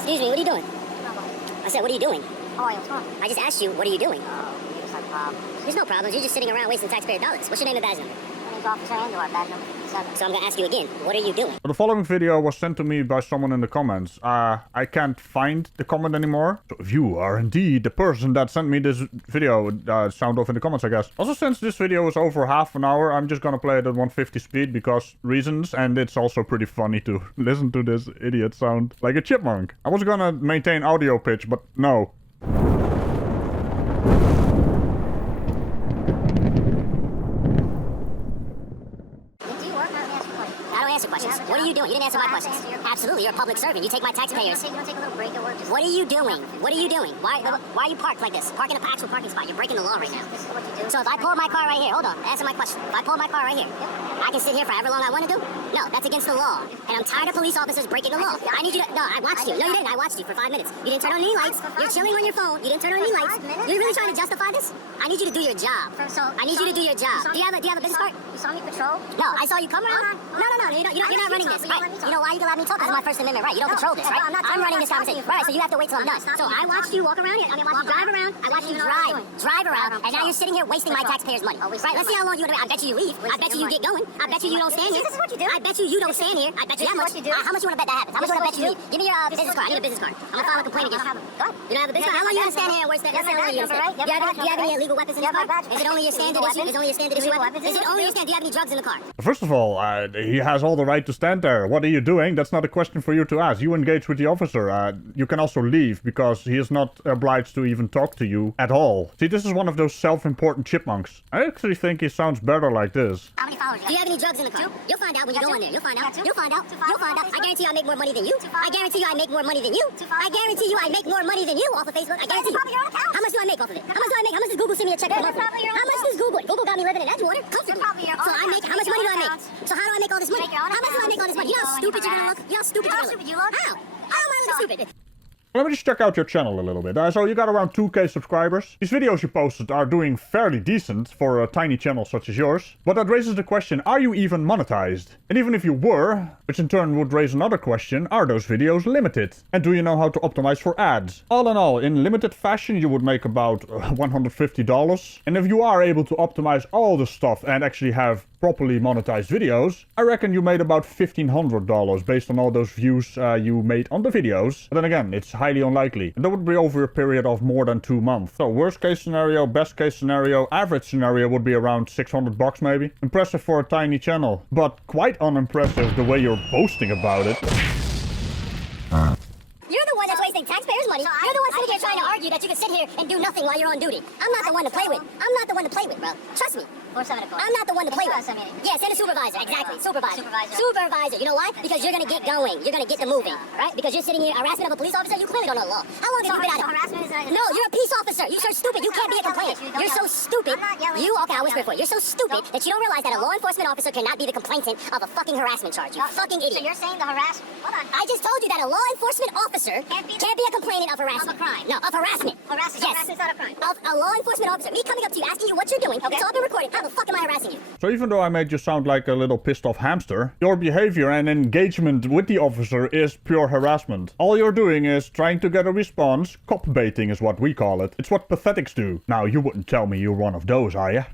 Excuse me, what are you doing? I said, what are you doing? Oh, what's wrong? I just asked you, what are you doing? You just have problems. There's no problems. You're just sitting around wasting taxpayer dollars. What's your name and badge number? My name's Officer Andor, badge number 7. So I'm gonna ask you again, what are you doing? The following video was sent to me by someone in the comments. I can't find the comment anymore. So if you are indeed the person that sent me this video, sound off in the comments, I guess. Also, since this video is over half an hour, I'm just gonna play it at 150 speed because reasons, and it's also pretty funny to listen to this idiot sound like a chipmunk. I was gonna maintain audio pitch, but no. What are you doing? You didn't answer my questions. Absolutely, you're a public servant. You take my taxpayers. You want to take a little break at work? What are you doing? What are you doing? Why are you parked like this? Park in a actual parking spot. You're breaking the law right now. This is what you do. So if I pull my car right here, hold on, answer my question. If I pull my car right here, I can sit here for however long I want to do? No, that's against the law. And I'm tired of police officers breaking the law. I need you to, no, I watched you. No, you didn't. I watched you for 5 minutes. You didn't turn on any lights. You're chilling on your phone. You didn't turn on any lights. You're really trying to justify this? I need you to do your job. I need you to do your job. Do you have a business card? You saw me patrol? No, I saw you come around. No. You're not running this, right? You know why you can let me talk? This is my First Amendment right. You don't control this, right? I'm running this conversation. Right, so you have to wait till I'm done. So I watched you walk around here. I watched you drive around. I watched you drive around. And now you're sitting here wasting my taxpayers' money. Right, let's see how long you want to wait. I bet you leave. I bet you get going. I bet you don't stand here. This is what you do. I bet you don't stand here. I bet you that much. How much you want to bet that happens? How much you want to bet you leave? Give me your business card. I need a business card. I'm going to file a complaint against you. You don't have a business card? How long you going to stand here and worse than that? Do you have any illegal weapons in your car? Is it only your standard issue? Is it only your standard issue weapon? Is it only your standard? Do you have any drugs in the car? First of all, he has all the right to stand there. What are you doing? That's not a question for you to ask. You engage with the officer. You can also leave because he is not obliged to even talk to you at all. See, this is one of those self-important chipmunks. I actually think he sounds better like this. How many followers? Do you have any drugs in the car? You'll find out when you go in there. You'll find out. You'll find out. You'll find out. I guarantee you I make more money than you. I guarantee you I make more money than you. I guarantee you I make more money than you off of Facebook. I guarantee you. How much do I make off of it? How much do I make? How much does Google send me a check per month? How much does Google? Google got me living in Edgewater. Comfortably. So I make, how much money do I make? So how do I make all this money? How much do I make all this money? You know how stupid you're gonna look? You know how stupid you're gonna look? How? How am I looking stupid? Let me just check out your channel a little bit. So you got around 2K subscribers. These videos you posted are doing fairly decent for a tiny channel such as yours. But that raises the question, are you even monetized? And even if you were, which in turn would raise another question, are those videos limited? And do you know how to optimize for ads? All in all, in limited fashion you would make about $150. And if you are able to optimize all the stuff and actually have properly monetized videos, I reckon you made about $1,500 based on all those views you made on the videos. But then again, it's highly unlikely. And that would be over a period of more than 2 months. So worst case scenario, best case scenario, average scenario would be around $600 maybe. Impressive for a tiny channel, but quite unimpressive the way you're boasting about it. You're the one that's wasting taxpayers' money. You're the one sitting here trying to argue that you can sit here and do nothing while you're on duty. I'm not the one to play with. I'm not the one to play with, bro. Trust me. 4-7 o'clock. I'm not the one to play with. Yeah, send a supervisor. Exactly. Supervisor. You know why? Because you're going to get going. You're going to get to moving, right? Because you're sitting here, harassment of a police officer, you clearly don't know the law. How long have you been out of harassment? No, you're a peace officer. You're so stupid. You can't be a complainant. You're so stupid. Okay, I'll whisper for you. You're so stupid that you don't realize that a law enforcement officer cannot be the complainant of a fucking harassment charge. You fucking idiot. So you're saying the harassment? Hold on. I just told you that a law enforcement officer can't be a complainant of harassment. Of a crime. No, of harassment. Harassment. Yes. Harassment's not a crime. Of a law enforcement officer. Me coming up to you, asking you what you're doing. Okay. It's all been recorded. How the fuck am I harassing you? So even though I made you sound like a little pissed off hamster, your behavior and engagement with the officer is pure harassment. All you're doing is trying to get a response. Cop baiting is what we call it. It's what pathetics do. Now you wouldn't tell me you're one of those, are you?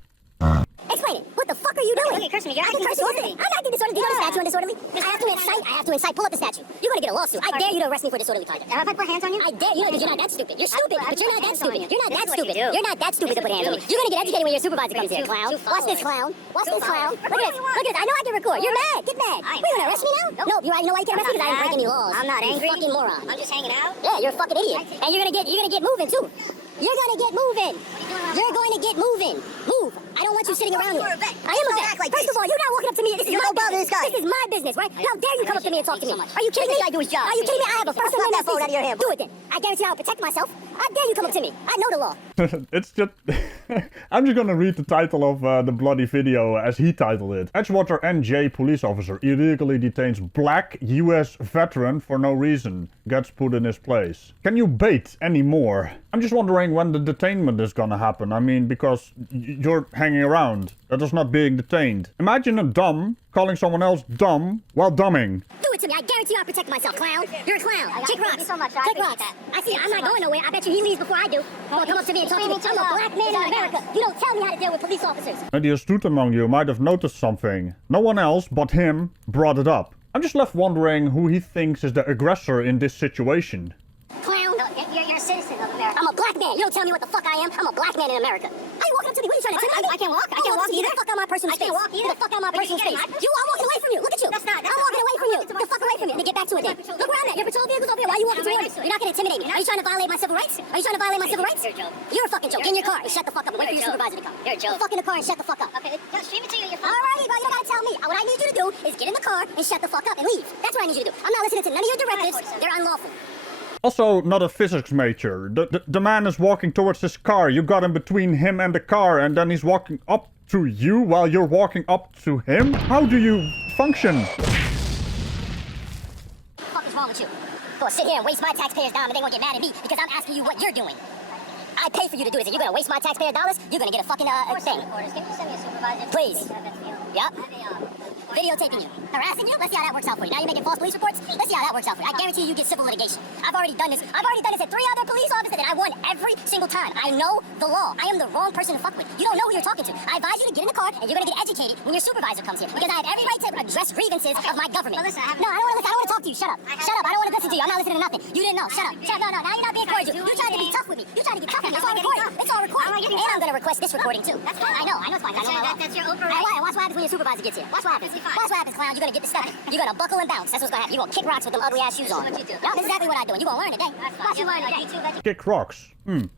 Explain it. What the fuck are you doing? You're cursing me. You're acting disorderly. I'm acting disorderly. Do you know the statute on disorderly? I have to incite. Pull up the statute. You're gonna get a lawsuit. I dare you to arrest me for disorderly conduct. Have I put hands on you? I dare you because you're not that stupid. You're stupid, but you're not that stupid. You're not that stupid. You're not that stupid to put hands on me. You're gonna get educated when your supervisor comes here, clown. Watch this, clown. Watch this, clown. Look at this. Look at this. I know I can record. You're mad. Get mad. Wait, you wanna arrest me now? No, you know why you can't arrest me? Because I didn't break any laws. I'm not angry. You fucking moron. I'm just hanging out. Yeah, you're a fucking idiot. And you're gonna get moving too. You're gonna get moving. You're going to get moving. Move. I don't want you sitting around here. I am a vet. First of all, you're not walking up to me. This is my business. This is my business, right? How dare you come up to me and talk to me? Are you kidding me? I do his job. Are you kidding me? I have a First Amendment phone out of your hand. Do it then. I guarantee I'll protect myself. How dare you come up to me? I know the law. It's just... I'm just gonna read the title of the bloody video as he titled it. Edgewater NJ police officer illegally detains black US veteran for no reason. Gets put in his place. Can you bait any more? I'm just wondering when the detainment is gonna happen. I mean, because you're hanging around. That is not being detained. Imagine a dumb, calling someone else dumb while dumbing. Do it to me. I guarantee you I'll protect myself, clown. You're a clown. Kick rocks. Thank you so much. I Kick appreciate rocks. that. I see it. I'm not going nowhere. I bet you he leaves before I do. Come up to me and talk to me. I'm a black man in America. You don't tell me how to deal with police officers. And the astute among you might have noticed something. No one else but him brought it up. I'm just left wondering who he thinks is the aggressor in this situation. Clown. No, you're a citizen of America. I'm a black man. You don't tell me what the fuck I am. I'm a black man in America. How you walking up to me? What are you trying to tell me? I can't walk. I can't walk Get either. the fuck out of my personal I space. can't walk either. Get the fuck out of my personal space. Are you I'm walking away from you. Look at you. That's not- I'm walking away from you. Get the fuck away from me. And then get back to it then. Look where I'm at. Your patrol vehicle's over here. Why are you walking towards me? You're not gonna intimidate me. Are you trying to violate my civil rights? Are you trying to violate my civil rights? You're a joke. You're a fucking joke. Get in your car and shut the fuck up and wait for your You're a joke. supervisor to come. You're a joke. Get the fuck in the car and shut the fuck up. Okay, just stream it to you. Your phone. Alrighty, bro. You don't gotta tell me. What I need you to do is get in the car and shut the fuck up and leave. That's what I need you to do. I'm not listening to none of your directives. They're unlawful. Also, not a physics major. The man is walking towards his car. You got in between him and the car, and then he's walking up to you while you're walking up to him? How do you function? What the fuck is wrong with you? Go sit here and waste my taxpayers' time and they gonna get mad at me because I'm asking you what you're doing. I pay for you to do this and you're gonna waste my taxpayer dollars? You're gonna get a fucking thing. Recorders. Can you send me a supervisor? Please. Yep. I have a, Videotaping you. Harassing you? Let's see how that works out for you. Now you're making false police reports? Let's see how that works out for you. I guarantee you get civil litigation. I've already done this. I've already done this at 3 other police officers and I won every single time. I know the law. I am the wrong person to fuck with. You don't know who you're talking to. I advise you to get in the car and you're gonna get educated when your supervisor comes here. Because I have every right to address grievances of my government. Well, listen, I No, I don't wanna listen. I don't wanna talk to you. Shut up. Shut up. I don't wanna listen to you. I'm not listening to nothing. You didn't know. Shut up. Shut up. No, now you're not being cordial. You tried to be tough with me. You tried to get tough with me. It's all recorded. It's all recorded. And I'm gonna request this recording too. That's fine. I know it's fine. I know my law. That's your Oprah Hey, right. watch what happens when your supervisor gets here. Watch what happens. Watch what happens, clown. You're gonna get the step. You're gonna buckle and bounce. That's what's gonna happen. You're gonna kick rocks with them ugly ass shoes on. This is what you do. That's exactly what I do. And you're gonna learn today. Watch you learn today. Kick rocks.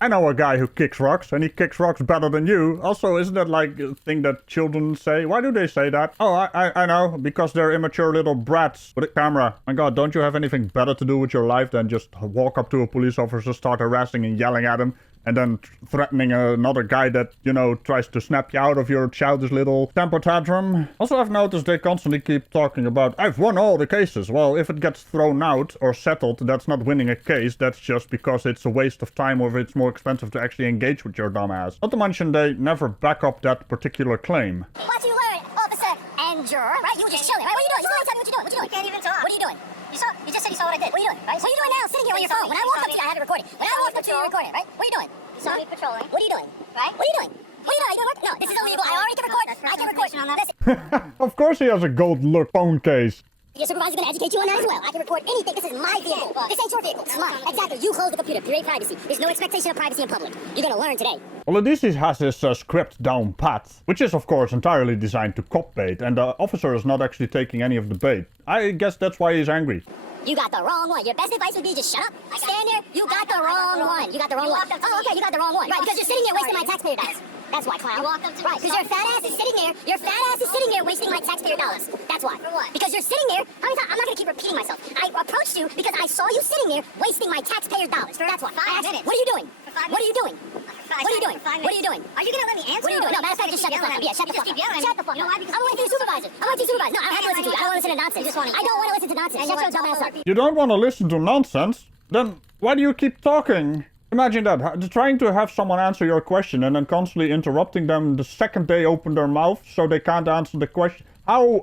I know a guy who kicks rocks, and he kicks rocks better than you. Also, isn't that like a thing that children say? Why do they say that? Oh, I know, because they're immature little brats with a camera. My god, don't you have anything better to do with your life than just walk up to a police officer, start harassing and yelling at him, and then threatening another guy that, you know, tries to snap you out of your childish little temper tantrum? Also, I've noticed they constantly keep talking about, I've won all the cases. Well, if it gets thrown out or settled, that's not winning a case. That's just because it's a waste of time or it's more expensive to actually engage with your dumbass. Not to mention they never back up that particular claim. What you learn, officer and juror, right? You were just chilling, right? What are you doing? You tell me what you're doing. What you doing? You can't even talk. What are you doing? You just said you saw what I did. What are you doing? Right? What are you doing now? Sitting here on your phone. When I walked up to you, I had it recorded. When I walked up to you, you recorded, right? What are you doing? You saw me patrolling. What are you doing? Right? What are you doing? What are you doing? Are you doing work? No, this is illegal. I already can record. I can record. On that. Of course he has a gold look phone case. Your supervisor's gonna educate you on that as well. I can record anything. This is my vehicle. This ain't your vehicle. It's mine. Exactly. You close the computer. Create privacy. There's no expectation of privacy in public. You're gonna learn today. Well, at least he has his script down pat, which is of course entirely designed to cop bait, and the officer is not actually taking any of the bait. I guess that's why he's angry. You got the wrong one. Your best advice would be just shut up. Stand there. You got the wrong one. You got the wrong one. Oh, okay. You got the wrong one. Right, because you're sitting there wasting my taxpayer dollars. That's why, clown. You walked up to me. Right, because your fat ass is sitting there. Your fat ass is sitting there wasting my taxpayer dollars. That's why. For what? Because you're sitting there. How many times? I'm not gonna keep repeating myself. I approached you because I saw you sitting there wasting my taxpayer dollars. That's why. I asked you, what are you doing? What are you doing? What are you doing? What are you doing? Are you gonna let me answer? What are you doing? No, matter of fact, just shut the fuck up. Yeah, shut the fuck up. Shut the fuck up. I'm waiting for your supervisor. I'm waiting for your supervisor. No, I don't have to listen to you. I don't want to listen to nonsense. I don't want to listen to nonsense. Shut your dumb ass up. You don't want to listen to nonsense? Then why do you keep talking? Imagine that, trying to have someone answer your question and then constantly interrupting them the second they open their mouth so they can't answer the question. How?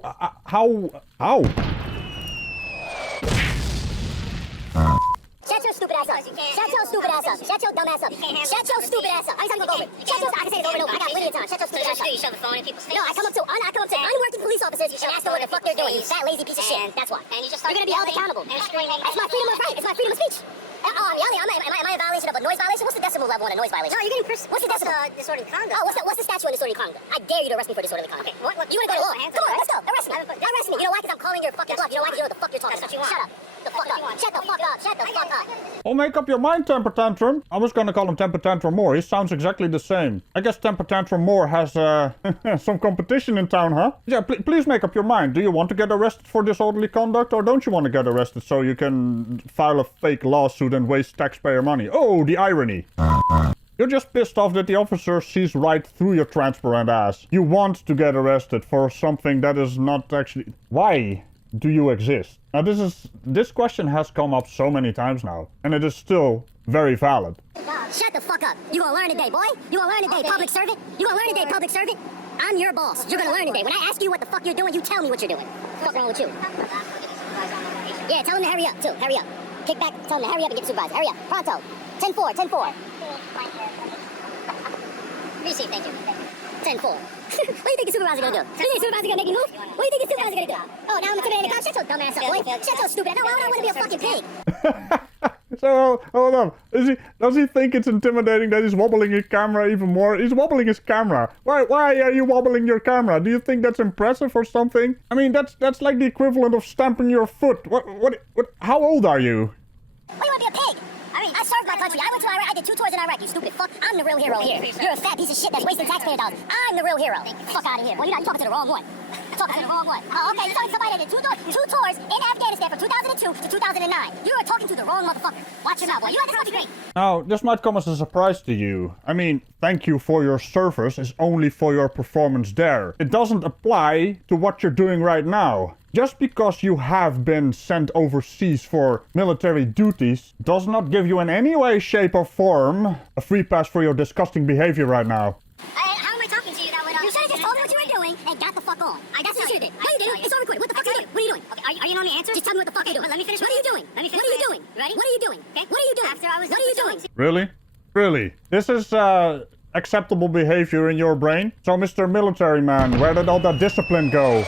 Shut your stupid ass up. Shut your stupid ass up. Shut your dumb ass up. Shut your stupid ass up. I ain't talking over it. Shut your, I can say it over and over. I got plenty of time. Shut your stupid ass up. You shove the phone in people's faces. No, I come up to unworking police officers and ask them what the fuck they're doing. You fat lazy piece of shit. That's why. And you just You're gonna be held accountable. And screaming. That's my freedom of right. It's my freedom of speech. Am I in violation of a noise violation? What's the decimal level on a noise violation? No, you're getting What's the decimal? Disorderly conduct. Oh, what's the statute on disorderly conduct? I dare you to arrest me for disorderly conduct. Okay, what? You wanna go to law? Come on, let's go. Arrest me. Arrest me. You know why? Because I'm calling your fucking bluff. You know why? Because you know what the fuck you're talking That's about. what you want. Shut up. The fuck up. Shut the fuck up. Shut the fuck up. Well, make up your mind, Temper Tantrum. I was gonna call him Temper Tantrum Moor. He sounds exactly the same. I guess Temper Tantrum Moor has some competition in town, huh? Yeah, please make up your mind. Do you want to get arrested for disorderly conduct, or don't you want to get arrested so you can file a fake lawsuit and waste taxpayer money? Oh, the irony. You're just pissed off that the officer sees right through your transparent ass. You want to get arrested for something that is not actually... Why do you exist? Now this question has come up so many times now, and it is still very valid. Shut the fuck up. You gonna learn today, boy. You gonna learn today, public servant. You gonna learn today, public servant. I'm your boss. You're gonna learn today. When I ask you what the fuck you're doing, you tell me what you're doing. What's wrong with you? Yeah, tell him to hurry up, too. Hurry up. Kick back, tell him to hurry up and get supervisor. Hurry up. Pronto. 10-4, 10-4. Receive, thank you. 10-4. What do you think the supervisor gonna do? You think the supervisor gonna make me move? What do you think the supervisor gonna do? Oh, now I'm intimidating the cop? Shut your dumb ass up, boy. Shut your stupid ass. No, why would I want to be a fucking pig? So, hold on. Does he think it's intimidating that he's wobbling his camera even more? He's wobbling his camera. Why are you wobbling your camera? Do you think that's impressive or something? I mean, that's like the equivalent of stamping your foot. What, how old are you? Why do you want to be a pig? I served my country. I went to Iraq. I did 2 tours in Iraq, you stupid fuck. I'm the real hero here. You're a fat piece of shit that's wasting taxpayer dollars. I'm the real hero. Fuck out of here. Well, you're talking to the wrong one. Talking to the wrong one. Oh, okay, you're talking to somebody that did 2 tours in Afghanistan from 2002 to 2009. You are talking to the wrong motherfucker. Watch your mouth, boy. You had this great. Now, this might come as a surprise to you. I mean, thank you for your service is only for your performance there. It doesn't apply to what you're doing right now. Just because you have been sent overseas for military duties does not give you in any way, shape or form a free pass for your disgusting behavior right now. How am I talking to you that way? You should have just told me what you were doing and got the fuck on. That's what you did. No, you didn't. It's all recorded. What the fuck are you doing? What are you doing? Okay, are you letting me answer? Just tell me what the fuck you're doing. Let me finish. What are you doing? Let me finish. What are you doing? Ready? What are you doing? Okay. What are you doing? After I was what are you doing? Really? Really? This is acceptable behavior in your brain? So, Mr. Military Man, where did all that discipline go?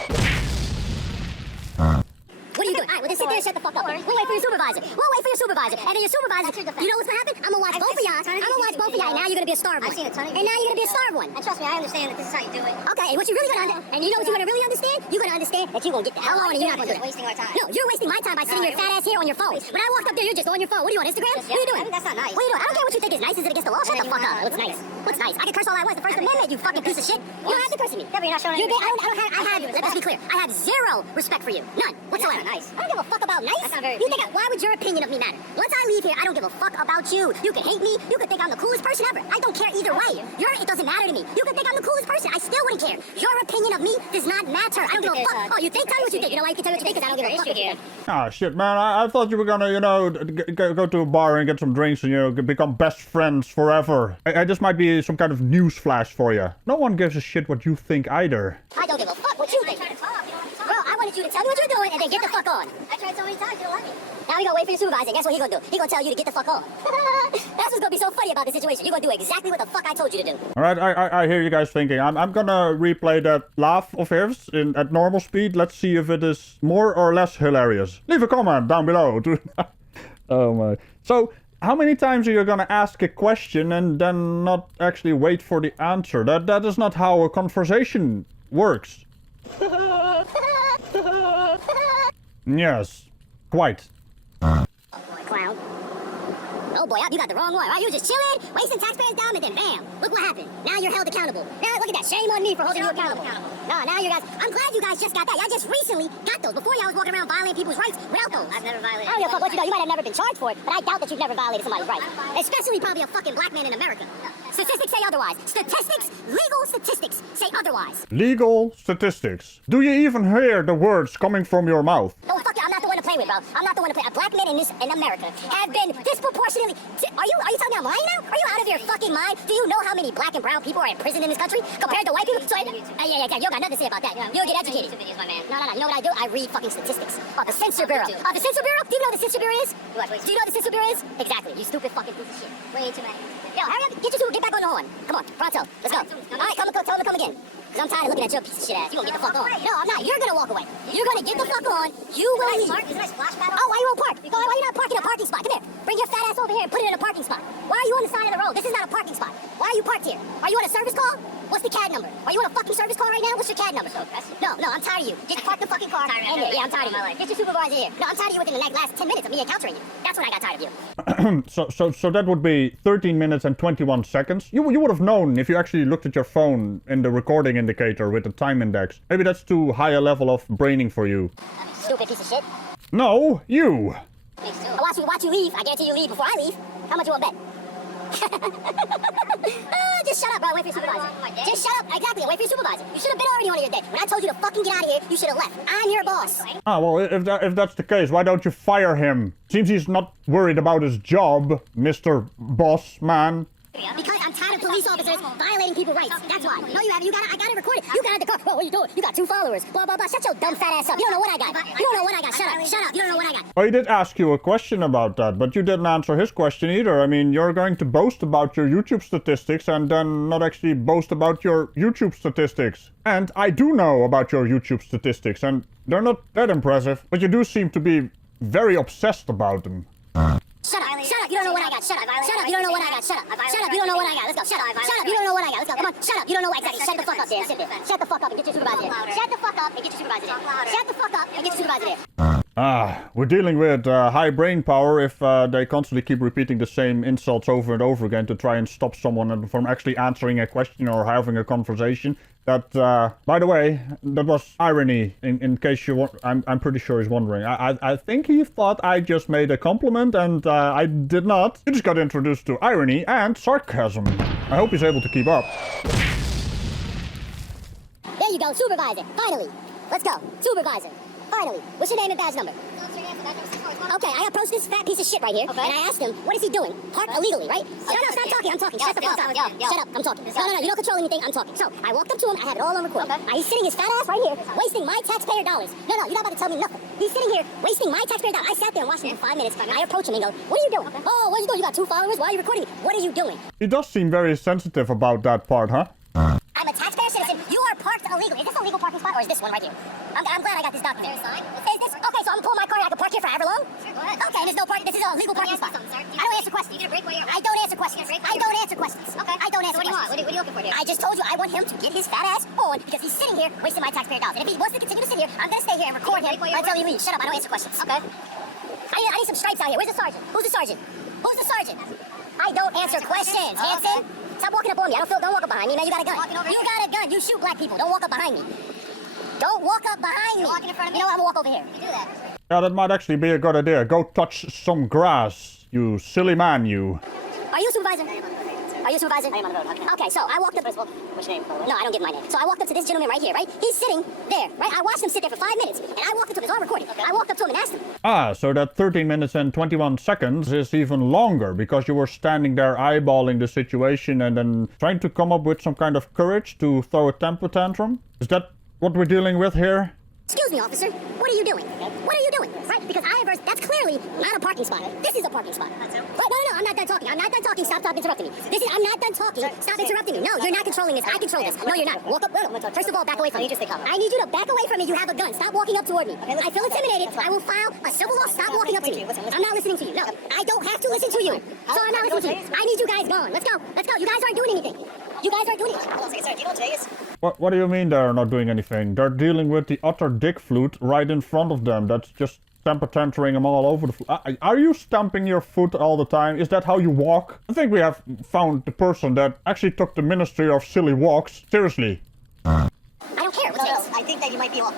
What are you doing? All right, well, then sit there and shut the fuck up. We'll wait for your supervisor. We'll wait for your supervisor. And then your supervisor, you know what's gonna happen? I'm gonna watch both of y'all. I'm gonna watch both of y'all, and now you're gonna be a starved one. I've seen a ton of And now you're gonna be a starved one. And trust me, I understand that this is how you do it. Okay, and what you really gonna and you know what you're gonna really understand? You're gonna understand that you're gonna get the hell on and you're not gonna do it. Wasting our time. No, you're wasting my time by sitting your fat ass here on your phone. When I walked up there, you're just on your phone. What are you on Instagram? What are you doing? That's not nice. What are you doing? I don't care what you think is nice. Is it against the law? Shut the fuck up. What's nice? What's nice? I can curse all I want. It's the First Amendment, you fucking piece of shit. You don't have to curse at me. Yeah, but you're not showing let's be clear. I have zero respect for you. None. Whatsoever. That's not nice. I don't give a fuck about nice. That's not very You think why would your opinion of me matter? Once I leave here, I don't give a fuck about you. You can hate me. You can think I'm the coolest person ever. I don't care either way. It doesn't matter to me. You can think I'm the coolest person. I still wouldn't care. Your opinion of me does not matter. I don't give a fuck. Oh, you think? Tell me what you think. You know why you can tell me what you think? Because I don't give a fuck what you think. Ah, shit, man. I thought you were gonna, go to a bar and get some drinks and, become best friends forever. This might be some kind of news flash for you. No one gives a shit what you think either. I don't give a fuck what you think. Bro, I wanted you to tell me what you're doing and then get the fuck on. I tried so many times, you don't let me. Now we gonna wait for your supervisor. Guess what he gonna do? He gonna tell you to get the fuck on. That's what's gonna be so funny about the situation. You're gonna do exactly what the fuck I told you to do. All right, I hear you guys thinking. I'm gonna replay that laugh of his at normal speed. Let's see if it is more or less hilarious. Leave a comment down below. Oh my. So, how many times are you gonna ask a question and then not actually wait for the answer? That is not how a conversation works. Yes, quite. Clown. Oh boy, you got the wrong one. Right? You were just chilling, wasting taxpayers' time, and then bam, look what happened. Now you're held accountable. Now look at that. Shame on me for holding you accountable. No, now you guys. I'm glad you guys just got that. Y'all just recently got those. Before y'all was walking around violating people's rights without those. I've never violated. I don't give a fuck what you know. You might have never been charged for it, but I doubt that you've never violated somebody's rights. Especially probably a fucking black man in America. Statistics say otherwise. Statistics, legal statistics say otherwise. Legal statistics. Do you even hear the words coming from your mouth? Oh, fuck you. I'm not the one to play with, bro. I'm not the one to play. Black men in America have been disproportionately... Are you telling me I'm lying now? Are you out of your fucking mind? Do you know how many black and brown people are in prison in this country compared to white people? So, yeah. You got nothing to say about that. You'll get educated. Videos, my man. No. You know what I do? I read fucking statistics. The Censor Bureau. The Censor Bureau? Do you know what the Censor Bureau is? Do you know what the Censor Bureau is? Exactly. You stupid fucking piece of shit. Way too many. Yo, hurry up. Get back on the horn. Come on. Pronto. Let's go. All right, tell him to come again. Because I'm tired of looking at your piece of shit ass. You gonna get the fuck on. No, I'm not. You're gonna walk away. You're gonna get the fuck on. You will leave. Isn't that splash pad? Oh, why you won't park? Why you not parking in a parking spot? Come here. Bring your fat ass over here and put it in a parking spot. Why are you on the side of the road? This is not a parking spot. Why are you parked here? Are you on a service call? What's the CAD number? Are you on a fucking service call right now? What's your CAD number? No, I'm tired of you. Just park the fucking car. Yeah, I'm tired of you. Get your supervisor here. No, I'm tired of you within the last 10 minutes of me encountering you. That's when I got tired of you. So that would be 13 minutes and 21 seconds. You would have known if you actually looked at your phone in the recording indicator with the time index. Maybe that's too high a level of braining for you. Stupid piece of shit. No, you. Watch you leave. I guarantee you leave before I leave. How much you want to bet? Just shut up, bro. Wait for your supervisor. Just shut up. Exactly. Wait for your supervisor. You should have been already on your day. When I told you to fucking get out of here, you should have left. I'm your boss. Ah, well, if that's the case, why don't you fire him? Seems he's not worried about his job, Mr. Boss Man. Because I'm tired of police officers supervisors violating people's rights. That's why. No, you haven't. I got it recorded. You got it the car. Oh, what are you doing? You got 2 followers. Blah, blah, blah. Shut your dumb fat ass up. You don't know what I got. You don't know what I got. Shut up. Shut up. You don't know what I got. Well, he did ask you a question about that, but you didn't answer his question either. I mean, you're going to boast about your YouTube statistics and then not actually boast about your YouTube statistics. And I do know about your YouTube statistics, and they're not that impressive, but you do seem to be very obsessed about them. Shut up. Shut up. You don't know what I got. Shut up. Shut up. You don't know what I got. Shut up. Shut up. You don't know what I got. Let's go. Shut up. Shut up. You don't know what I got. Let's go. Come on. Shut up. You don't know exactly. Shut the fuck up there. Sit there. Shut the fuck up and get your supervisor there. Shut the fuck up and get your supervisor there. Shut the fuck up and get your supervisor there. We're dealing with high brain power if they constantly keep repeating the same insults over and over again to try and stop someone from actually answering a question or having a conversation. That, by the way, that was irony, in case you I'm pretty sure he's wondering. I think he thought I just made a compliment, and I did not. He just got introduced to irony and sarcasm. I hope he's able to keep up. There you go, supervisor. Finally. Let's go. Supervisor. Finally. What's your name and badge number? Okay, I approached this fat piece of shit right here, and I asked him, what is he doing? Parked illegally, right? No, stop talking, I'm talking. Shut the fuck up. Shut up, I'm talking. No, you don't control anything, I'm talking. So, I walked up to him, I have it all on record. He's sitting his fat ass right here, wasting my taxpayer dollars. No, you're not about to tell me nothing. He's sitting here, wasting my taxpayer dollars. I sat there and watched him for 5 minutes, and I approach him and go, what are you doing? Oh, what are you doing? You got 2 followers? Why are you recording me? What are you doing? He does seem very sensitive about that part, huh? I'm a taxpayer citizen. You are parked illegally. Is this a legal parking spot or is this one right here? I'm glad I got this document. Is this okay? So I'm gonna pull my car and I can park here for however long? Sure, go ahead. Okay, and there's no parking. This is a legal parking spot. I don't answer questions. You get a break while you're. I don't answer questions. I don't answer questions. Okay. I don't answer. What do you want? What are you looking for here? I just told you I want him to get his fat ass on because he's sitting here wasting my taxpayer dollars. And if he wants to continue to sit here, I'm gonna stay here and record him until he leaves. Shut up. I don't answer questions. Okay. I need some stripes out here. Where's the sergeant? Who's the sergeant? Who's the sergeant? I don't answer questions, Hanson. Stop walking up on me. Don't walk up behind me, man. You got a gun. You got a gun. You shoot black people. Don't walk up behind me. Don't walk up behind me. Walking in front of me. You know what? I'm gonna walk over here. You do that. Yeah, that might actually be a good idea. Go touch some grass, you silly man, you. Are you a supervisor? Are you a supervisor? I am on the road. Okay, so I walked up. What's your name? No, I don't give my name. So I walked up to this gentleman right here, right? He's sitting there, right? I watched him sit there for 5 minutes, and I walked up to him. It's all recorded. I walked up to him and asked him. So that 13 minutes and 21 seconds is even longer because you were standing there eyeballing the situation and then trying to come up with some kind of courage to throw a temper tantrum? Is that what we're dealing with here? Excuse me, officer. What are you doing? What are you doing? Right? Because that's clearly not a parking spot. This is a parking spot. Right? No, I'm not done talking. I'm not done talking. Stop interrupting me. I'm not done talking. Stop interrupting me. No, you're not controlling this. I control this. No, you're not. Walk up. First of all, back away from me. I need you to back away from me. You have a gun. Stop walking up toward me. I feel intimidated. I will file a civil law. Stop walking up to me. I'm not listening to you. No, I don't have to listen to you. So I'm not listening to you. I need you guys gone. Let's go. You guys aren't doing anything. You guys aren't doing anything. Hold on a second, sir. Do you know what today is? What do you mean they're not doing anything? They're dealing with the utter dick flute right in front of them. That's just temper tanturing them all over the floor. Are you stamping your foot all the time? Is that how you walk? I think we have found the person that actually took the ministry of silly walks seriously. I don't care. I think that you might be off.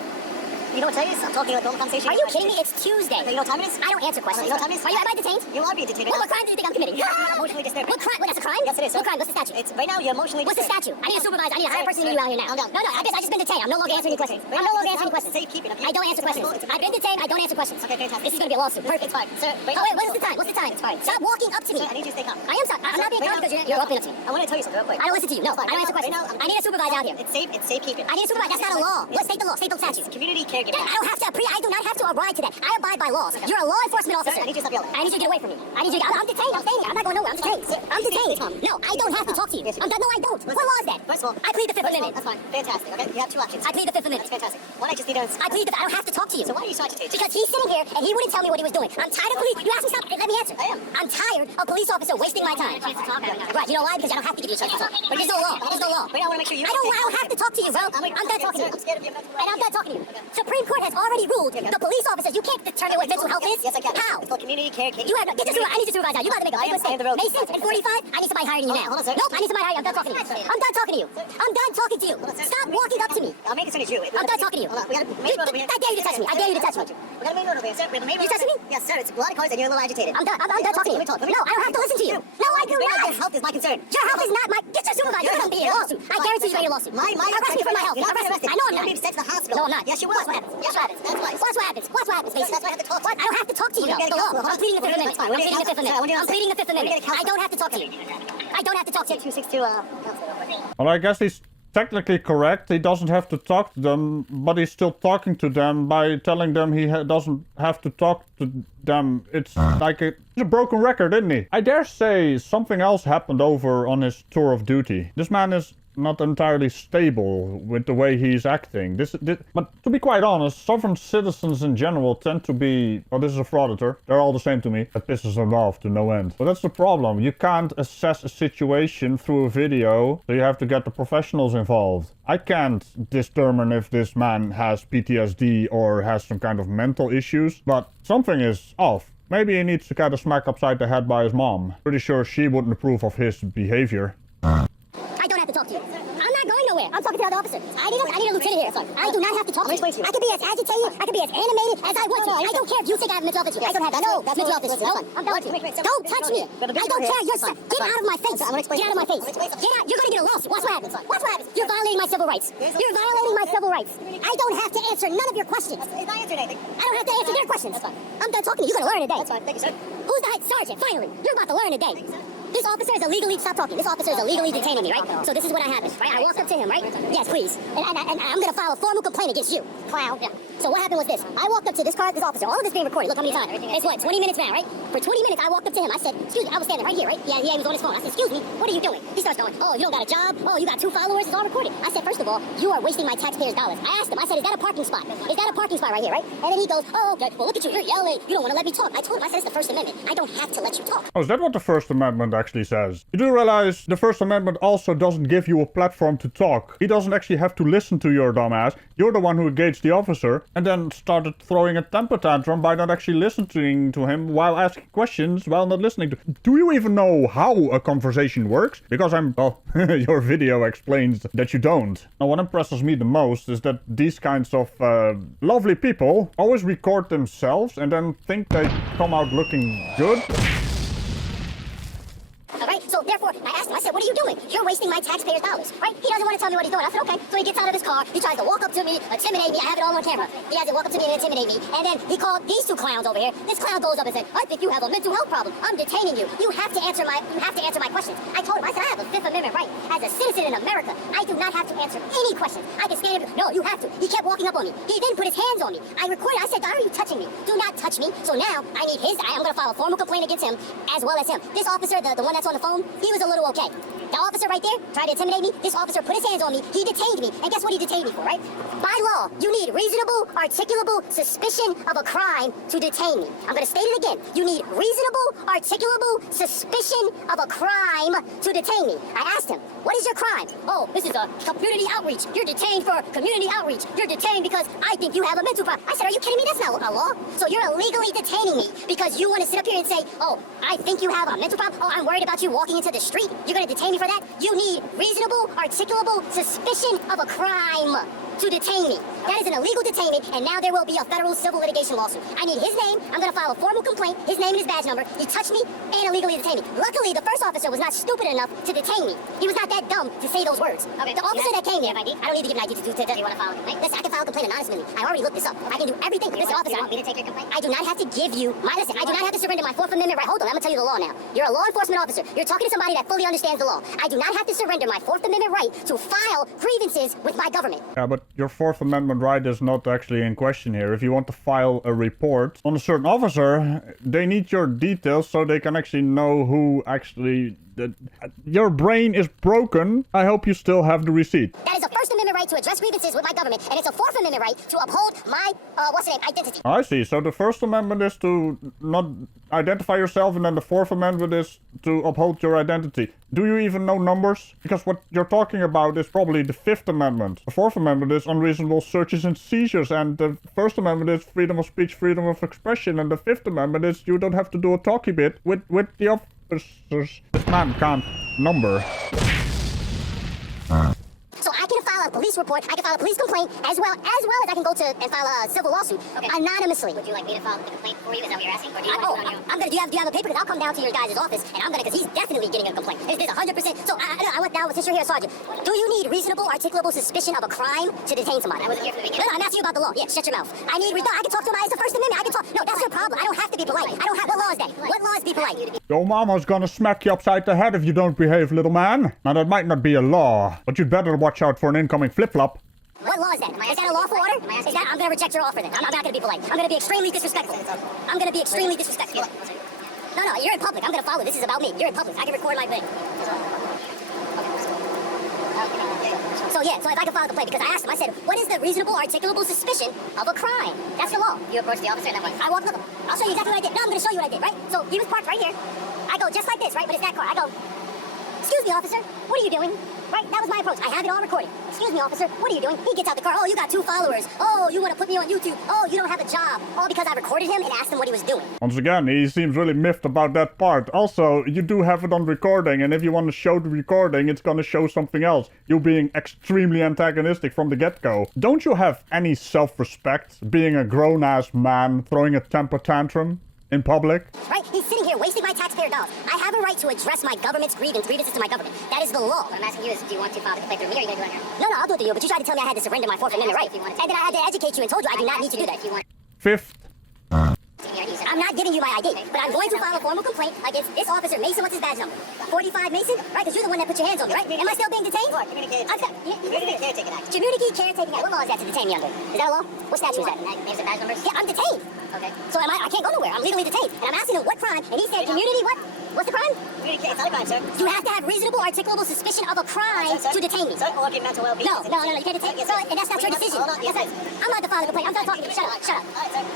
You know what time it is? I'm talking about the conversation. Are you kidding me? It's Tuesday. You know what time it is? I don't answer questions. You know what time it is? Am I detained? You are being detained. What crime do you think I'm committing? You're emotionally disturbed. What crime? That's a crime? Yes, it is. What crime? What's the statute? It's right now you're emotionally What's the disturbed. statute? I need a supervisor. I need a higher person than you out here now. No, I just been detained. I'm no longer answering any questions. I'm no longer answering any questions. Safekeeping. I don't answer questions. I've been detained. I don't answer questions. Okay, fantastic. This is gonna be a lawsuit. Perfect. It's fine. Sir, wait, what's the time? What's the time? It's fine. Stop walking up to me. Sir, I need you to stay calm. I am sorry. I'm not being calm because you're walking up to me. I want to tell you something real quick. I don't listen to you. No, I don't answer questions. I need a supervisor out here. It's safekeeping. I need a supervisor. That's not a law. Let's state the law. State the statute. Community caregiving. I don't have to. I do not have to abide to that. I abide by laws. You're a law enforcement officer. Sir, I need you to stop yelling. I need you to get away from me. I need you to I'm detained. I'm staying here. I'm not going nowhere. I'm detained. I'm detained. No, I don't have to talk to you. No, I don't. What law is that? First of all, I plead the Fifth Amendment. That's fine. Fantastic. Okay, you have 2 options. I plead the Fifth Amendment. That's fantastic. One, I just need to... I don't have to talk to you. So why are you so agitated? Because he's sitting here and he wouldn't tell me what he was doing. I'm tired of police. You asked me stop. Let me answer. I am. I'm tired of police officer wasting my time. Right, you know why? Because I don't have to give you a chance to talk. But there's no law. There's no law. Right now, I want to make sure you... I don't have to talk to you, bro. I'm done talking to you. I'm scared of you. And I'm done talking to you. Supreme Court has already ruled the police officers, you can't determine what mental health is. Yes, I can. How? It's called community care. You have no... I need your supervisor. You got to make a big mistake. Mason and 45, I need somebody higher than you now. Hold on, sir. Nope, I need somebody higher. I'm done talking to you. I'm done talking to you. I'm done talking to you. Stop walking up to me. Our main concern is you. I'm done talking to you. Hold on, we got a main road over here. I dare you to touch me. I dare you to touch me. We got a main road over here, sir. We have a main road. You touching me? Yes, sir. It's a lot of cars and you're a little agitated. I'm done talking to you. Let me No, I don't have to listen to you. No, I do not. Your health is my concern. Your health is not my... Get your supervisor. You're going to be in a lawsuit. I guarantee you're in a lawsuit. Arrest me for my health. You're not Arrest me. arrested. I know I'm You're not. being sent to the hospital. No, I'm not. Yes, you will. Watch what happens. Watch what happens. That's why. Watch what happens. Watch what happens, Mason. That's why I have to talk to you. I don't have to talk to you. We're The gonna law. get I'm pleading the Fifth Amendment. That's fine. I'm We're pleading the gonna Fifth get Amendment. I'm pleading the Fifth Amendment. We're gonna I don't have to talk to you. I don't have to talk to you. 262, Well, I guess he's technically correct. He doesn't have to talk to them, but he's still talking to them by telling them he doesn't have to talk to them. It's like it's a broken record, isn't he? I dare say something else happened over on his tour of duty. This man is not entirely stable with the way he's acting. But to be quite honest, sovereign citizens in general tend to be... Oh, this is a frauditor. They're all the same to me. That pisses them off to no end. But that's the problem. You can't assess a situation through a video, so you have to get the professionals involved. I can't determine if this man has PTSD or has some kind of mental issues, but something is off. Maybe he needs to get a smack upside the head by his mom. Pretty sure she wouldn't approve of his behavior. I don't have to talk to you. I'm not going nowhere. I'm talking to the other officer. I need a lieutenant here. I do not have to talk to you. I can be as agitated, I can be as animated as I want to. I don't care if you think I have mental health issues. I don't have that. No, mental health issues. No, I'm done. Don't touch me. I don't care. You're get out of my face. Get out of my face. Get out. You're going to get a lawsuit. Watch what happens. Watch what happens. You're violating my civil rights. You're violating my civil rights. I don't have to answer none of your questions. He's not answering anything. I don't have to answer their questions. I'm done talking to you. You're going to learn today. That's fine. Thank you, sir. Who's the head sergeant? Finally. You're about to learn today. This officer is illegally, stop talking. This officer is illegally detaining me, right? So this is what happened, right? I walked up to him, right? Yes, please. And I'm gonna file a formal complaint against you. Clown. Yeah. So what happened was this. I walked up to this officer. All of this being recorded. Look how many times. It's what, 20 minutes now, right? For 20 minutes, I walked up to him. I said, excuse me, I was standing right here, right? Yeah, he was on his phone. I said, excuse me, what are you doing? He starts going, oh, you don't got a job? Oh, you got 2 followers? It's all recorded. I said, first of all, you are wasting my taxpayers' dollars. I asked him, I said, is that a parking spot? Is that a parking spot right here, right? And then he goes, oh, okay, well, look at you, you're yelling. You don't want to let me talk. I told him, I said, it's the First Amendment. I don't have to let you talk. Oh, is that what the First Amendment actually says? You do realize the First Amendment also doesn't give you a platform to talk. He doesn't actually have to listen to your dumbass. You're the one who engaged the officer and then started throwing a temper tantrum by not actually listening to him while asking questions while not listening to... Do you even know how a conversation works? Because well, your video explains that you don't. Now, what impresses me the most is that these kinds of lovely people always record themselves and then think they come out looking good. Alright, so therefore, I asked him, I said, what are you doing? You're wasting my taxpayers' dollars, right? He doesn't want to tell me what he's doing. I said, okay. So he gets out of his car, he tries to walk up to me, intimidate me, I have it all on camera. He has to walk up to me and intimidate me, and then he called these 2 clowns over here. This clown goes up and said, I think you have a mental health problem. I'm detaining you. You have to answer my questions. I told him, I said, I have a Fifth Amendment right. As a citizen in America, I do not have to answer any questions. I can stand up, no, you have to. He kept walking up on me. He then put his hands on me. I recorded, I said, God, are you touching me? Do not touch me. So now, I need I'm gonna file a formal complaint against him, as well as him. This officer, the one that's on the phone, he was a little okay. The officer right there tried to intimidate me. This officer put his hands on me. He detained me. And guess what he detained me for, right? By law, you need reasonable, articulable suspicion of a crime to detain me. I'm going to state it again. You need reasonable, articulable suspicion of a crime to detain me. I asked him, what is your crime? Oh, this is a community outreach. You're detained for community outreach. You're detained because I think you have a mental problem. I said, are you kidding me? That's not a law. So you're illegally detaining me because you want to sit up here and say, oh, I think you have a mental problem. Oh, I'm worried about you walking into the street. You're going to detain me for that? You need reasonable, articulable suspicion of a crime to detain me. That is an illegal detainment, and now there will be a federal civil litigation lawsuit. I need his name. I'm going to file a formal complaint. His name and his badge number. He touched me and illegally detained me. Luckily, the first officer was not stupid enough to detain me. He was not that dumb to say those words. Okay. The officer that came here, I don't need to give an ID to you want to file a complaint. Listen, I can file a complaint anonymously. I already looked this up. I can do everything. Listen, officer, you want me to take your complaint? I do not have to give you listen, I do not have to surrender my Fourth Amendment right. Hold on, I'm going to tell you the law now. You're a law enforcement officer. You're talking to somebody that fully understands the law. I do not have to surrender my Fourth Amendment right to file grievances with my government. Yeah, but your Fourth Amendment right is not actually in question here. If you want to file a report on a certain officer, they need your details so they can actually know who actually... Your brain is broken. I hope you still have the receipt. That is a First Amendment right to address grievances with my government, and it's a Fourth Amendment right to uphold my, identity. I see. So the First Amendment is to not identify yourself, and then the Fourth Amendment is to uphold your identity. Do you even know numbers? Because what you're talking about is probably the Fifth Amendment. The Fourth Amendment is unreasonable searches and seizures, and the First Amendment is freedom of speech, freedom of expression, and the Fifth Amendment is you don't have to do a talky bit with the officers. This man can't number. a police report, I can file a police complaint, as well as I can go to and file a civil lawsuit anonymously. Would you like me to file the complaint for you? Is that what you're asking? Or do you want to do it on your own? I'm gonna. Do you have a paper? Because I'll come down to your guys' office and I'm gonna, because he's definitely getting a complaint. There's 100%. So I went down, since you're here, Sergeant. Do you need reasonable, articulable suspicion of a crime to detain somebody? I wasn't here from the beginning. No, I'm asking you about the law. Yeah, shut your mouth. I can talk to him. It's the First Amendment. I can talk. No, that's your problem. I don't have to be polite. I don't have. What law is that? What law is be polite? Your mama's gonna smack you upside the head if you don't behave, little man. Now that might not be a law, but you'd better watch out for an incoming flip-flop. What law is that? Is that a lawful order? I'm gonna reject your offer then. I'm not gonna be polite. I'm gonna be extremely disrespectful. I'm gonna be extremely disrespectful. No, you're in public. I'm gonna follow. This is about me. You're in public. I can record my thing. So if I can file a complaint, because I asked him, I said, what is the reasonable, articulable suspicion of a crime? That's the law. You approached the officer and then what? I walked up. I'll show you exactly what I did. No, I'm gonna show you what I did, right? So he was parked right here. I go just like this, right? But it's that car. I go, excuse me, officer. What are you doing? Right? That was my approach. I have it all recorded. Excuse me, officer. What are you doing? He gets out the car. Oh, you got 2 followers. Oh, you want to put me on YouTube. Oh, you don't have a job. All because I recorded him and asked him what he was doing. Once again, he seems really miffed about that part. Also, you do have it on recording, and if you want to show the recording, it's gonna show something else. You being extremely antagonistic from the get-go. Don't you have any self-respect, being a grown-ass man throwing a temper tantrum in public? Right? He's sitting here wasting my taxpayer dollars. I have a right to address my government's grievances to my government. That is the law. What I'm asking you is, do you want to file the complaint through me, or are you going to do it on your own? No, I'll do it to you, but you tried to tell me I had to surrender my Fourth Amendment right. And then I had to educate you and told you I do not need to do that. Fifth. I'm not giving you my ID, but I'm going to file a formal complaint against this officer, Mason. What's his badge number? 45 Mason? Right, because you're the one that put your hands on me, right? Am I still being detained? Community caretaking act. Community caretaking act. What law is that to detain me under? Is that a law? What statute is that? Names and badge numbers? Yeah, I'm detained. Okay. So I can't go nowhere. I'm legally detained. And I'm asking him what crime, and he said community what? What's the crime? Community it's not a crime, sir. You have to have reasonable, articulable suspicion of a crime to detain me. Sir, or your mental well-being. No, you can't detain me. So, and that's not your decision. Hold on, yes, I'm not the father complaint. I'm done talking to you. Shut up.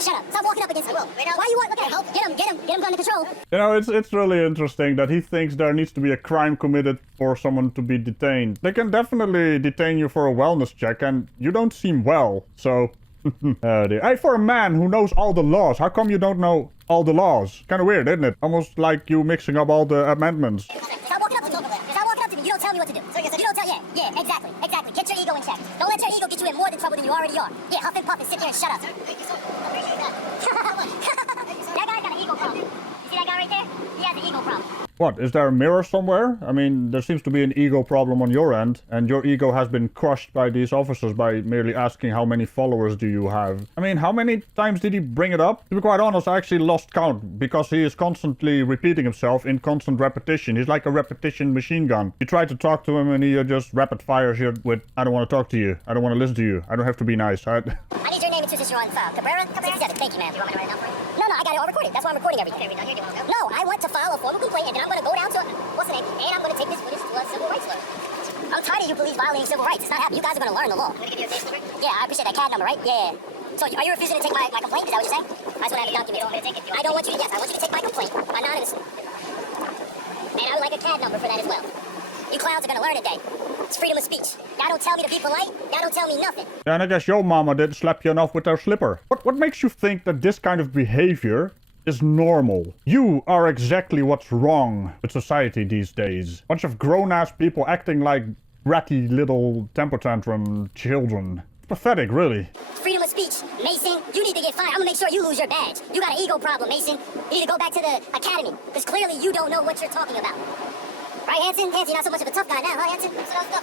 Shut up. Stop walking up against me. I will. Right now. Why you want? Look at him. Get him under control. You know, it's really interesting that he thinks there needs to be a crime committed for someone to be detained. They can definitely detain you for a wellness check, and you don't seem well, so... Oh dear. Hey, for a man who knows all the laws, how come you don't know all the laws? Kind of weird, isn't it? Almost like you mixing up all the amendments. Stop walking up to me. Stop walking up to me. You don't tell me what to do. You don't tell. Yeah, exactly. Get your ego in check. Don't let your ego get you in more than trouble than you already are. Yeah, huff and puff and sit there and shut up. Thank you, sir. Appreciate that. That guy's got an ego problem. You see that guy right there? He has an ego problem. What, is there a mirror somewhere? I mean, there seems to be an ego problem on your end, and your ego has been crushed by these officers by merely asking how many followers do you have. I mean, how many times did he bring it up? To be quite honest, I actually lost count, because he is constantly repeating himself in constant repetition. He's like a repetition machine gun. You try to talk to him and he just rapid fires you with, I don't want to talk to you, I don't want to listen to you, I don't have to be nice. I need your name and since you're on file. Cabrera? 67. Thank you, man. Do you want me to write it down for you? No, I got it all recorded. That's why I'm recording everything. Okay, we done here. Do you want to go? No, I want to file a formal complaint, and then I'm going to go down to, what's the name, and I'm going to take this footage to a civil rights lawyer. I'm tired of you police violating civil rights. It's not happening. You guys are going to learn the law. I'm going to give you a case number? Yeah, I appreciate that CAD number, right? Yeah. So are you refusing to take my complaint? Is that what you're saying? I just want to have it documented. You want me to take it? I don't want you to, yes, I want you to take my complaint anonymously. And I would like a CAD number for that as well. You clowns are going to learn today. It's freedom of speech. Y'all don't tell me to be polite. Y'all don't tell me nothing. Yeah, and I guess your mama didn't slap you enough with her slipper. What makes you think that this kind of behavior is normal? You are exactly what's wrong with society these days. Bunch of grown-ass people acting like bratty little temper tantrum children. It's pathetic, really. Freedom of speech. Mason, you need to get fired. I'm gonna make sure you lose your badge. You got an ego problem, Mason. You need to go back to the academy, because clearly you don't know what you're talking about. Right, Hanson? Hanson, you're not so much of a tough guy now, huh, Hanson?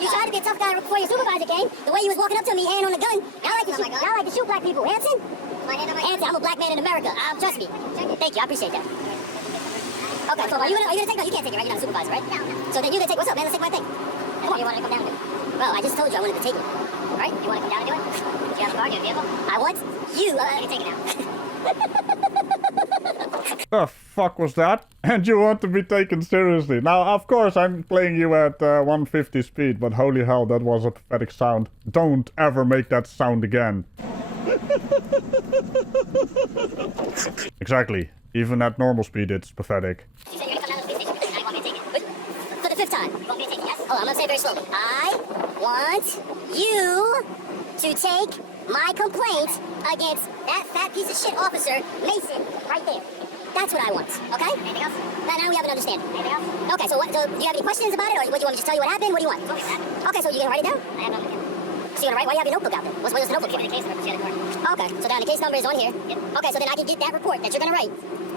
You tried to be a tough guy before your supervisor came. The way you was walking up to me, hand on the gun. Y'all like to shoot black people, Hanson? Hanson, I'm a black man in America. Trust me. Thank you, I appreciate that. Okay, so are you gonna take it? No, you can't take it, right? You're not a supervisor, right? No. So then you're gonna take, what's up, man? Let's take my thing. Come on. You want to come down and do it? Well, I just told you I wanted to take it. Right? You want to come down and do it? Do you have a car? Do you have a vehicle? I want you, You take it now. The fuck was that? And you want to be taken seriously. Now, of course, I'm playing you at 150 speed, but holy hell, that was a pathetic sound. Don't ever make that sound again. Exactly. Even at normal speed, it's pathetic. You said you're going to come down to the police station, and now you want me to take it. for the 5th time. You want me to take it, yes? Hold on, I'm gonna say it very slowly. I want you to take my complaint against that fat piece of shit officer, Mason, right there. That's what I want, okay? Anything else? Now we have an understanding. Anything else? Okay, so do you have any questions about it, or do you want me to just tell you what happened? What do you want? Okay, Okay, so you gonna write it down? I have none. So you're gonna write? Why do you have your notebook out there? What's the notebook for? The case number, she had it marked. Okay, so then the case number is on here. Yep. Okay, so then I can get that report that you're gonna write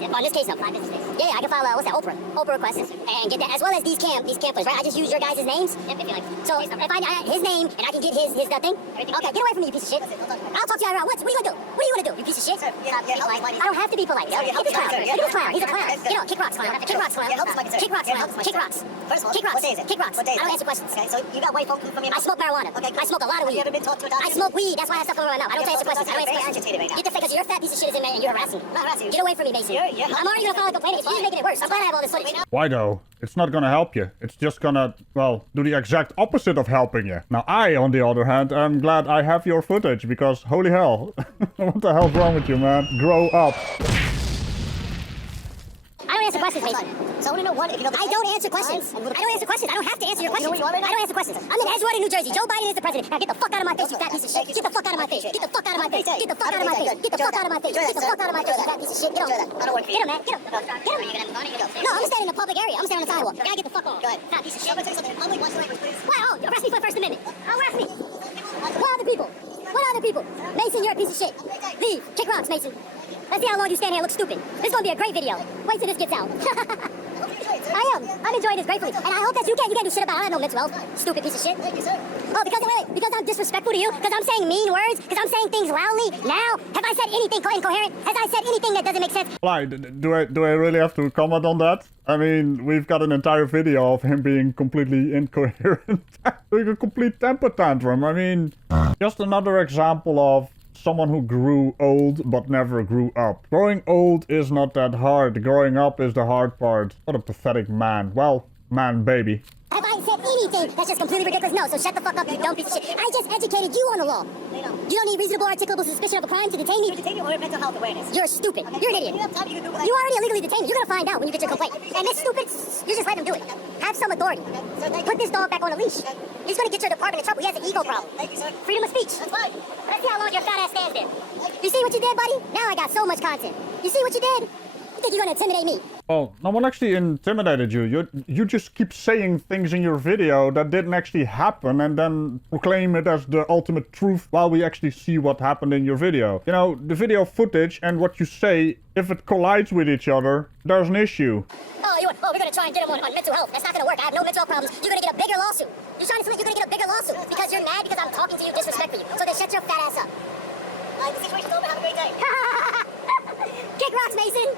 on this case number. 5 business days. Yeah, I can file what's that, Oprah request, and get that, as well as these campers, right? I just use your guys' names. Yep, if you like. So if I his name and I can get his that thing. Everything. Okay, get away from me, you piece of shit. That's it, don't talk about it. I'll talk to you around. What are you gonna do? What are you gonna do, you piece of shit? Sir, I don't have to be polite. Sir, Look at this clown. sir, Look at this clown. He's a clown. sir. Get on, kick rocks, clown. Kick rocks, clown. Yeah, help us, Mike, sir. Kick rocks, Yeah, clown. help us, Mike, Kick sir. rocks. First of all, Kick rocks. what day is it? Kick rocks. What day is I don't it? answer questions. Okay, so you got white phone from me. I smoke marijuana. Okay, I smoke a lot of weed. Have you ever been talked to a doctor? I smoke weed. That's why I have stuff coming around my mouth. I don't answer questions. I don't answer Very questions. agitated right now. Get the fuck, because your fat piece of shit is in there and you're harassing me. I'm not harassing you. Get away from me, Mason. I'm already gonna file a complaint. You're making it worse. I'm glad I have all this footage. Why though? It's not gonna help you. It's just gonna, well, do the exact opposite of helping you. Now I, on the other hand, am glad I have your footage because holy hell. What the hell's wrong with you, man? Grow up. I don't answer questions, Mason. So I want to know one, if you know the I don't answer questions. I don't answer questions. I don't have to answer your questions. You know where you are right now? I don't answer questions. I'm in Edgewater, New Jersey. Joe Biden is the president. Now get the fuck out of my face, you fat piece of shit. Get the fuck out of my face. Get the fuck out of my face. Get the fuck out of my face. Get the fuck out of my face. Get the fuck out of my face, you fat piece of shit. Get on. I don't work for Get you. him, man. Get him. Get him. Are you gonna have the money? Go. No, I'm standing in a public area. I'm standing on the sidewalk. Gotta get the fuck on. Go ahead. Fat piece of I'm shit. gonna tell you something. In public, watch the language, please. Wow, you arrest me for the First Amendment. Arrest me. What other people? What other people? Mason, you're a piece of shit. Leave. Kick rocks, Mason. Let's see how long you stand here and look stupid. This is gonna be a great video. Wait till this gets out. I am. I'm enjoying this gratefully. And I hope that you can't do shit about it. I have no mental health. Stupid piece of shit. Thank you, sir. Oh, because I'm disrespectful to you? Because I'm saying mean words? Because I'm saying things loudly? Now? Have I said anything incoherent? Has I said anything that doesn't make sense? Like, do I really have to comment on that? I mean, we've got an entire video of him being completely incoherent. Doing a complete temper tantrum. I mean, just another example of someone who grew old but never grew up. Growing old is not that hard. Growing up is the hard part. What a pathetic man. Well, man, baby. Have I said anything that's just completely ridiculous? No, so shut the fuck up, you dumb piece of shit. I just educated you on the law. You don't need reasonable articulable suspicion of a crime to detain me? Detain you or mental health awareness. You're stupid. You're an idiot. You have time, you can do You already illegally detained me. You're gonna find out when you get your complaint. And this stupid, you just let him do it. Have some authority. Sir, thank you. Put this dog back on a leash. He's gonna get your department in trouble. He has an ego problem. Thank you, sir. Freedom of speech. That's fine. Let's see how long your fat ass stands there. You see what you did, buddy? Now I got so much content. You see what you did? You think you're gonna intimidate me? Well, no one actually intimidated you. You just keep saying things in your video that didn't actually happen and then proclaim it as the ultimate truth while we actually see what happened in your video. You know, the video footage and what you say, if it collides with each other, there's an issue. Oh, we're gonna try and get him on mental health. That's not gonna work. I have no mental health problems. You're gonna get a bigger lawsuit. You're trying to say you're gonna get a bigger lawsuit because you're mad because I'm talking to you disrespectfully. So then shut your fat ass up. The situation's over. Have a great day. Kick rocks, Mason.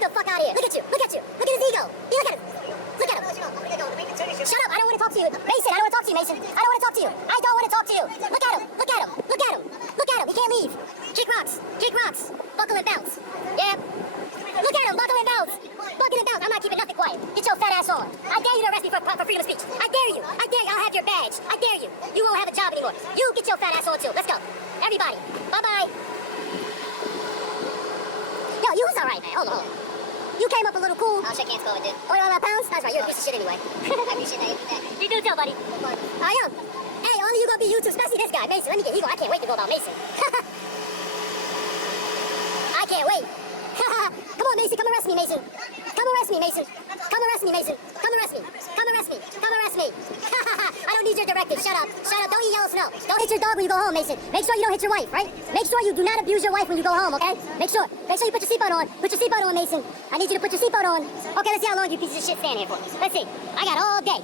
Get the fuck out of here. Look at you. Look at you. Look at his ego. Look at him. Look at him. Shut up. I don't want to talk to you. Mason, I don't want to talk to you, Mason. I don't want to talk to you. I don't want to talk to you. Look at him. Look at him. Look at him. Look at him. He can't leave. Kick rocks. Kick rocks. Buckle and bounce. Yeah. Look at him. Buckle and bounce. Buckle and bounce. I'm not keeping nothing quiet. Get your fat ass on. I dare you to arrest me for freedom of speech. I dare you. I dare you. I'll have your badge. I dare you. You won't have a job anymore. You get your fat ass on too. Let's go. Everybody. Bye-bye. Yo, you was alright, man. Hold on. You came up a little cool. I'll shake hands, go with it. Oh, you want pounds? That's right. You're a piece of shit anyway. I appreciate that. You do too, buddy. I am. Hey, only you gonna be YouTube, especially this guy, Mason. Let me get ego. I can't wait to go about Mason. I can't wait. Come on, Mason. Come arrest me, Mason. Come arrest me, Mason. Come arrest me, Mason. Come arrest me. Come arrest me. Come arrest me. I don't need your directive. Shut up. Shut up. Don't eat yellow snow. Don't hit your dog when you go home, Mason. Make sure you don't hit your wife, right? Make sure you do not abuse your wife when you go home, okay? Make sure. Make sure you put your seatbelt on. Put your seatbelt on, Mason. I need you to put your seatbelt on. Okay, let's see how long you pieces of shit stand here for. Let's see. I got all day.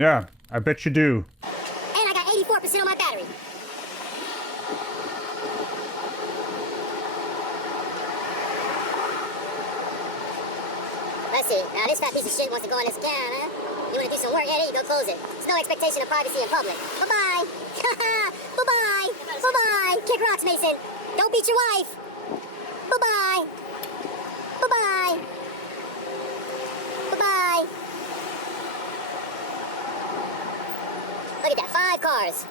Yeah, I bet you do. And I got 84% on my battery. Let's see. Now this fat piece of shit wants to go on this account, huh? You want to do some work? Yeah, there you go. Close it. There's no expectation of privacy in public. Bye-bye. Bye-bye. Bye-bye. Kick rocks, Mason. Don't beat your wife. Bye-bye. Bye-bye. Bye-bye. Look at that. 5 cars.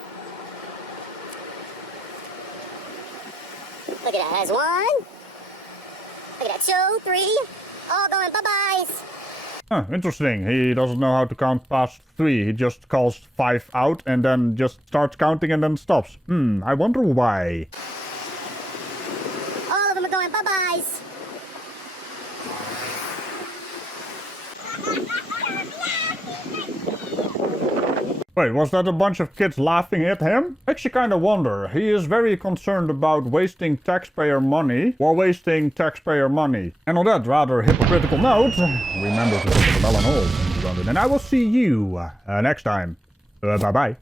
Look at that. That's 1. Look at that. 2, 3. All going bye-byes. Huh, interesting. He doesn't know how to count past 3. He just calls 5 out and then just starts counting and then stops. I wonder why. All of them are going bye-byes. Wait, was that a bunch of kids laughing at him? Makes you kinda wonder. He is very concerned about wasting taxpayer money while wasting taxpayer money. And on that rather hypocritical note, remember to hit the bell and all. And I will see you next time. Bye-bye.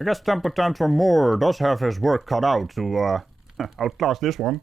I guess Temper Tantrum Moor does have his work cut out to outclass this one.